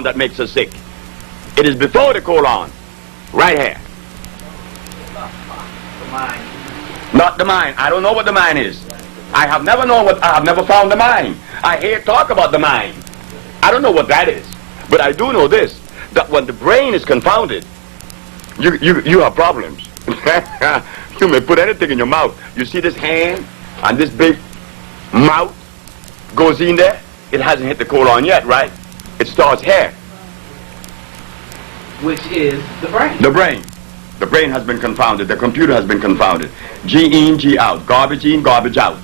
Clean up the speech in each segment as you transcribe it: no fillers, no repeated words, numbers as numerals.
colon that makes us sick. It is before the colon, right here. The mind. Not the mind. I don't know what the mind is. I have never found the mind. I hear talk about the mind. I don't know what that is. But I do know this, that when the brain is confounded, you have problems. You may put anything in your mouth. You see this hand and this big mouth goes in there. It hasn't hit the colon yet, right? It starts here. Which is the brain. The brain. The brain has been confounded. The computer has been confounded. G in, G out. Garbage in, garbage out.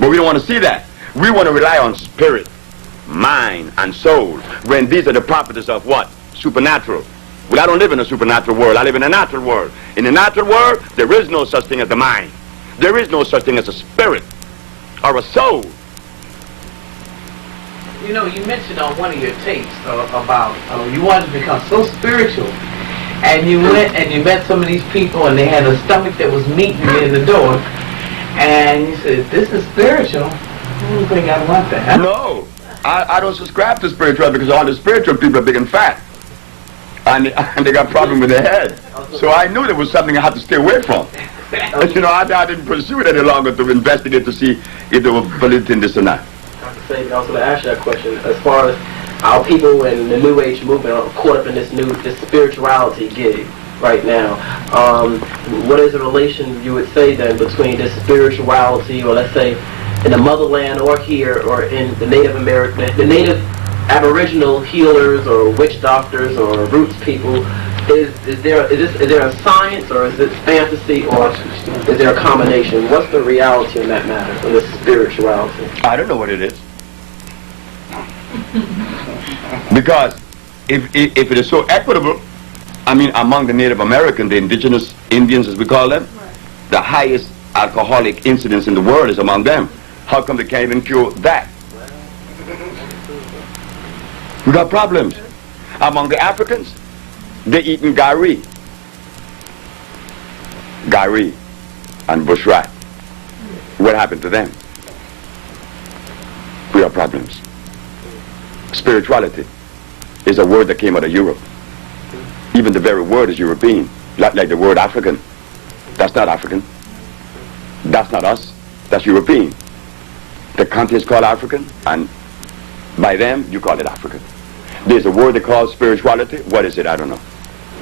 But we don't want to see that. We want to rely on spirit, mind, and soul, when these are the properties of what? Supernatural. Well, I don't live in a supernatural world. I live in a natural world. In the natural world, there is no such thing as the mind. There is no such thing as a spirit or a soul. You know, you mentioned on one of your tapes about you wanted to become so spiritual, and you went and you met some of these people, and they had a stomach that was meeting you in the door, and you said, "This is spiritual. I don't think I want that." No, I don't subscribe to spirituality because all the spiritual people are big and fat, and they got problems with their head. So I knew there was something I had to stay away from. You know, I didn't pursue it any longer to investigate to see if there was validity in this or not. Say, I was going to ask you that question. As far as our people in the New Age movement are caught up in this spirituality gig right now, what is the relation you would say then between this spirituality, or let's say in the motherland or here, or in the Native American, the Native Aboriginal healers or witch doctors or roots people? Is there a science, or is it fantasy, or is there a combination? What's the reality in that matter, in this spirituality? I don't know what it is. Because if it is so equitable, I mean, among the Native American, the indigenous Indians as we call them, the highest alcoholic incidence in the world is among them. How come they can't even cure that? We got problems. Among the Africans, they eating gari and bush rat. What happened to them? We have problems. Spirituality is a word that came out of Europe. Even the very word is European, like the word African. That's not African. That's not us. That's European. The country is called African, and by them, you call it African. There's a word they call spirituality. What is it? I don't know.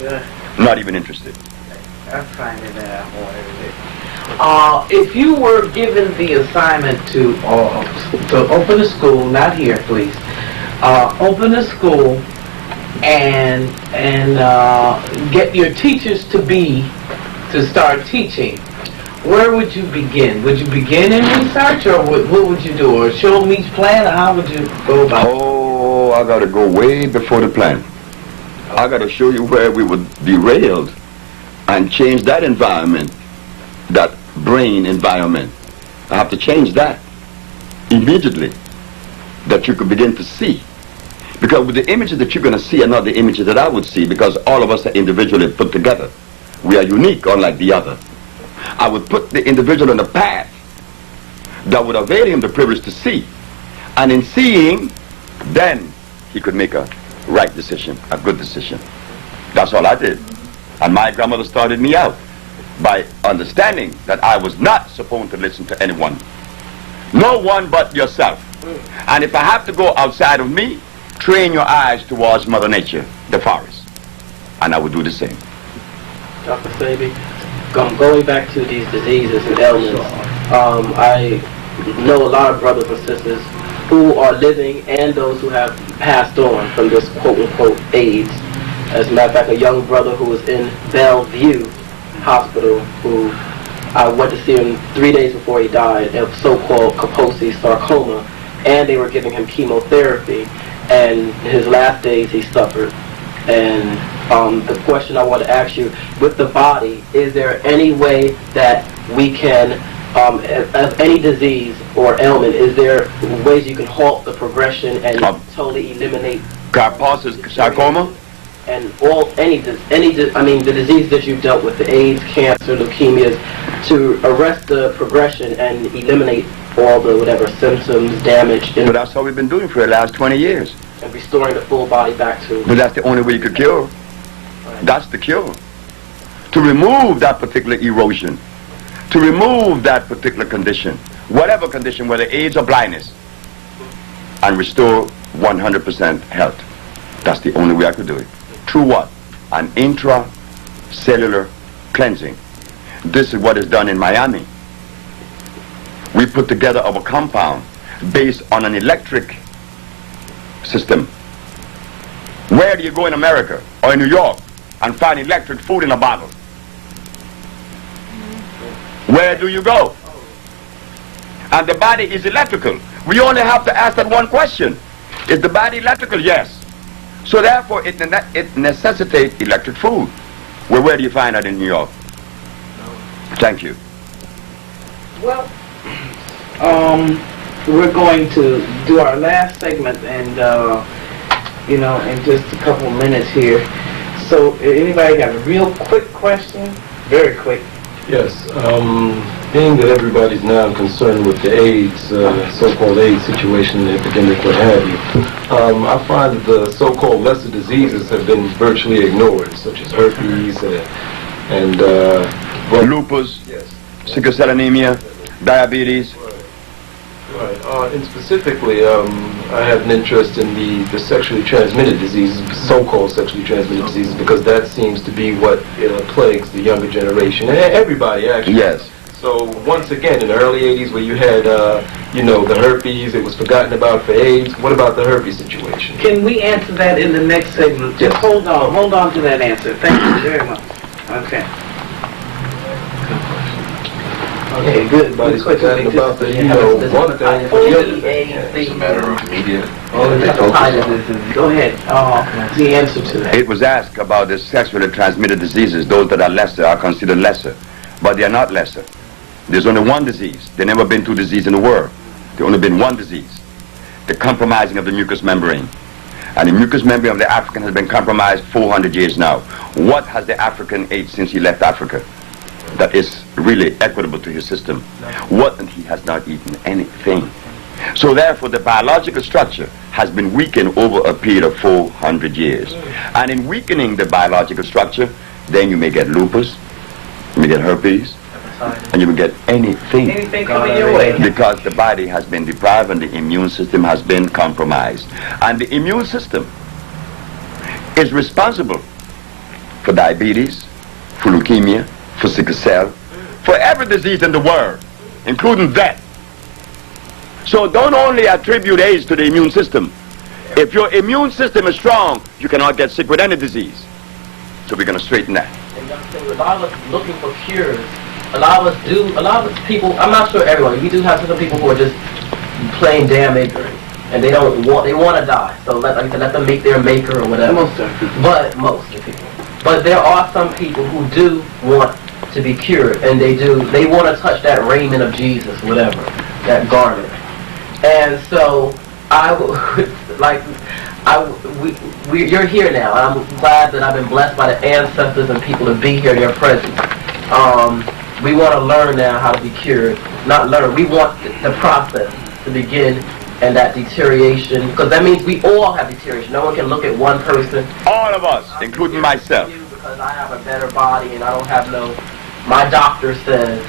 Yeah. Not even interested. I find it if you were given the assignment to open a school, not here, please, open a school and get your teachers to start teaching, where would you begin? Would you begin in research, or what would you do? Or show them each plan, or how would you go about it? Oh, I got to go way before the plan. I got to show you where we would derailed and change that environment, that brain environment. I have to change that immediately, that you could begin to see. Because with the images that you're going to see are not the images that I would see, because all of us are individually put together. We are unique, unlike the other. I would put the individual on a path that would avail him the privilege to see. And in seeing, then he could make a right decision, a good decision. That's all I did. And my grandmother started me out by understanding that I was not supposed to listen to anyone. No one but yourself. And if I have to go outside of me, train your eyes towards Mother Nature, the forest. And I would do the same. Dr. Sebi, going back to these diseases and ailments, I know a lot of brothers and sisters who are living and those who have passed on from this quote-unquote AIDS. As a matter of fact, a young brother who was in Bellevue Hospital, who I went to see him 3 days before he died, of so-called Kaposi sarcoma, and they were giving him chemotherapy, and in his last days he suffered. And the question I want to ask you, with the body, is there any way that we can, of any disease or ailment, is there ways you can halt the progression and totally eliminate Kaposi sarcoma? And the disease that you've dealt with, the AIDS, cancer, leukemias, to arrest the progression and eliminate all the whatever symptoms, damage. But that's what we've been doing for the last 20 years. and restoring the full body back to. But that's the only way you could cure. That's the cure. To remove that particular erosion, to remove that particular condition, whatever condition, whether AIDS or blindness, and restore 100% health. That's the only way I could do it. Through what? An intracellular cleansing. This is what is done in Miami. We put together our compound based on an electric system. Where do you go in America or in New York and find electric food in a bottle? Where do you go? And the body is electrical. We only have to ask that one question. Is the body electrical? Yes. So therefore it necessitates electric food. Well, where do you find that in New York? Thank you. Well, we're going to do our last segment, and you know, in just a couple of minutes here. So, anybody got a real quick question? Very quick. Yes. Being that everybody's now concerned with the AIDS, so-called AIDS situation, the epidemic, what have you, I find that the so-called lesser diseases have been virtually ignored, such as herpes and Lupus, yes. sickle cell anemia, diabetes. Right. And specifically, I have an interest in the sexually transmitted diseases, so-called sexually transmitted diseases, because that seems to be what plagues the younger generation, and everybody actually. Yes. So once again, in the early 80s where you had, the herpes, it was forgotten about for AIDS. What about the herpes situation? Can we answer that in the next segment? Just hold on to that answer. Thank you very much. Okay. Okay, good. Everybody's Quick, forgotten just- about the, yeah, one this thing is for the other. It's a matter of immediate. Go ahead. The answer to that. It was asked about the sexually transmitted diseases. Those that are lesser are considered lesser, but they are not lesser. There's only one disease. There's never been two diseases in the world. There's only been one disease, the compromising of the mucous membrane. And the mucous membrane of the African has been compromised 400 years now. What has the African ate since he left Africa that is really equitable to his system? What? And he has not eaten anything. So therefore the biological structure has been weakened over a period of 400 years. And in weakening the biological structure, then you may get lupus, you may get herpes, and you will get anything. Anything coming your way. Because the body has been deprived and the immune system has been compromised. And the immune system is responsible for diabetes, for leukemia, for sickle cell, for every disease in the world, including death. So don't only attribute AIDS to the immune system. If your immune system is strong, you cannot get sick with any disease. So we're going to straighten that. And a lot of us looking for cures. A lot of us people, I'm not sure everyone, we do have some people who are just plain damn ignorant. And they want to die. So let them make their maker or whatever. Most of people. But most of people. But there are some people who do want to be cured, and they want to touch that raiment of Jesus, whatever, that garment. And so you're here now, and I'm glad that I've been blessed by the ancestors and people to be here in your presence. We want to learn now how to be cured. Not learn, we want the process to begin, and that deterioration, because that means we all have deterioration. No one can look at one person. All of us, including myself. Because I have a better body and I don't have my doctor says.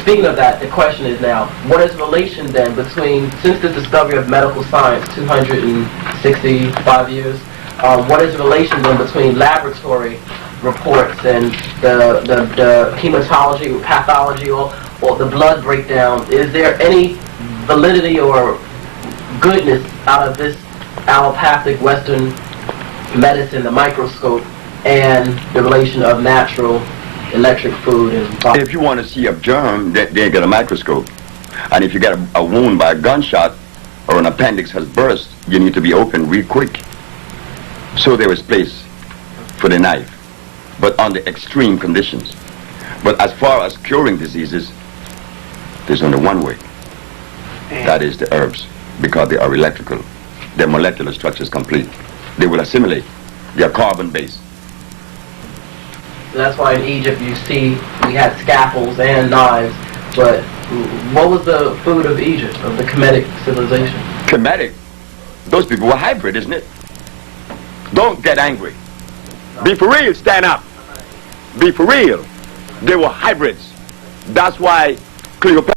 Speaking of that, the question is now, what is the relation then between, since the discovery of medical science 265 years, what is the relation then between laboratory reports and the hematology, pathology, or the blood breakdown? Is there any validity or goodness out of this allopathic Western medicine, the microscope, and the relation of natural electric food and body? If you want to see a germ, then get a microscope. And if you get a wound by a gunshot or an appendix has burst, you need to be open real quick. So there is place for the knife, but under extreme conditions. But as far as curing diseases, there's only one way. That is the herbs, because they are electrical. Their molecular structure is complete. They will assimilate. They are carbon-based. So that's why in Egypt you see we had scalpels and knives, but what was the food of Egypt, of the Kemetic civilization? Kemetic? Those people were hybrid, isn't it? Don't get angry. Be for real, stand up. Be for real. They were hybrids. That's why Cleopatra